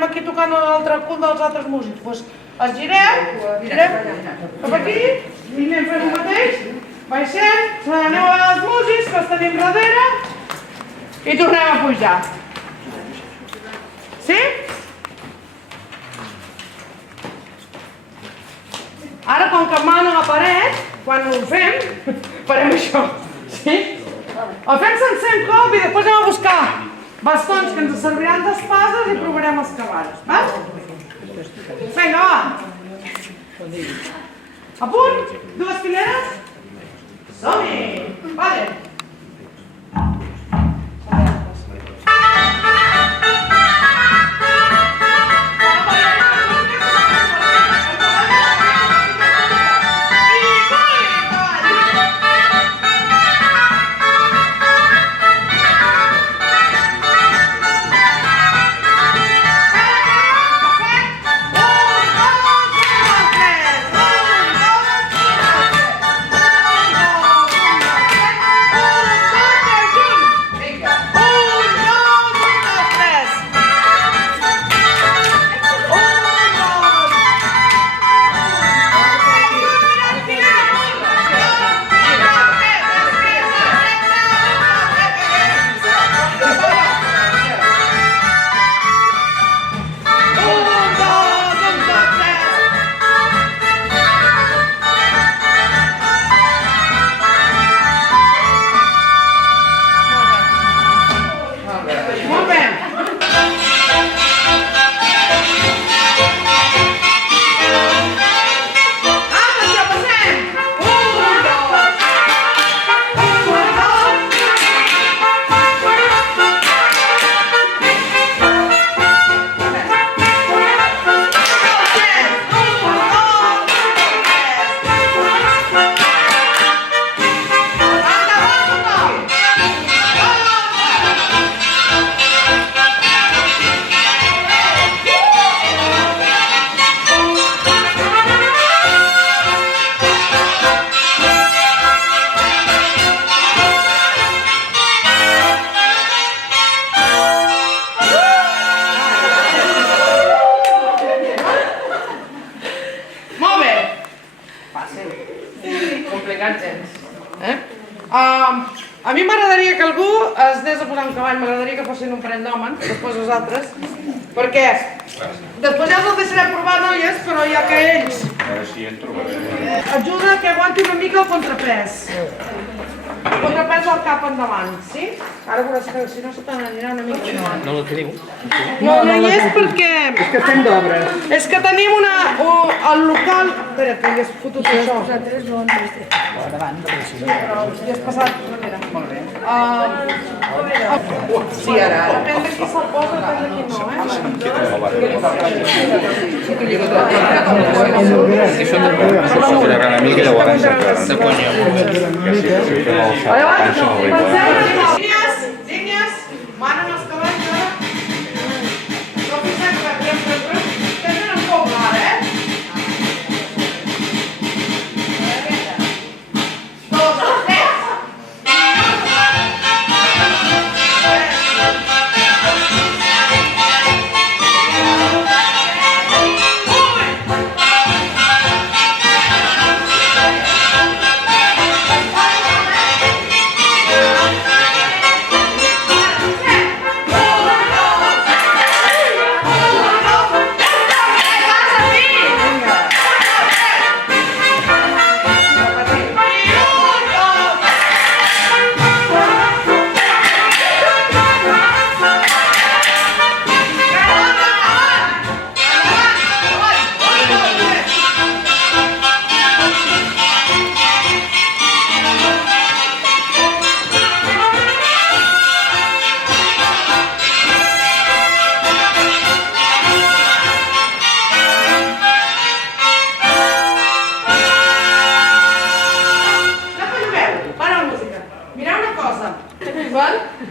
estem aquí tocant l'altre cul dels altres músics. Doncs es girem cap aquí i anem fent el mateix, baixem, aneu a veure els músics que els tenim darrere i tornem a pujar. Sí? Ara, com que mano a la paret, quan ho fem, farem això. Sí? El fem sencer un cop i després anem a buscar bastons que ens serviran d'espases i provarem els cavalls. Vinga, va! A punt? Dues fileres? Som-hi! Vale! A mi m'agradaria que algú es anés a posar un cavall, m'agradaria que fossin un parell d'homes, després vosaltres, perquè després ja els deixarem provar, noies, però ja que ells ajuda que aguanti una mica el contrapès. El contrapès al cap endavant, sí? Ara veuràs que si no se te n'anirà una mica endavant. No la teniu? No hi és perquè... És que estem d'obres. És que tenim el local... Espera, que ja has fotut això. Davant, Ja has passat. molt bé. Sí, ara. Depèn de qui se'l posa, depèn de qui no, Això no una mica de guarda de conya. Línies, manen els cavalls, ara. No fixem que tenen un poc ara,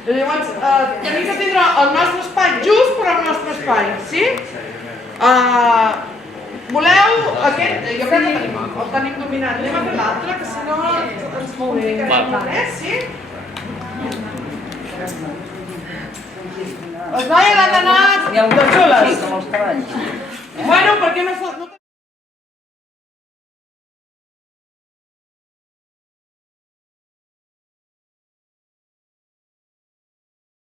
Llavors, tenim que tindre el nostre espai just per al nostre espai, sí? Voleu aquest? Jo crec que el tenim dominat. Anem a fer l'altre, que si no ens complicarem tant, sí? Les noies han d'anar Hi ha un De xules. Sí, com els cavalls. Bueno, per què no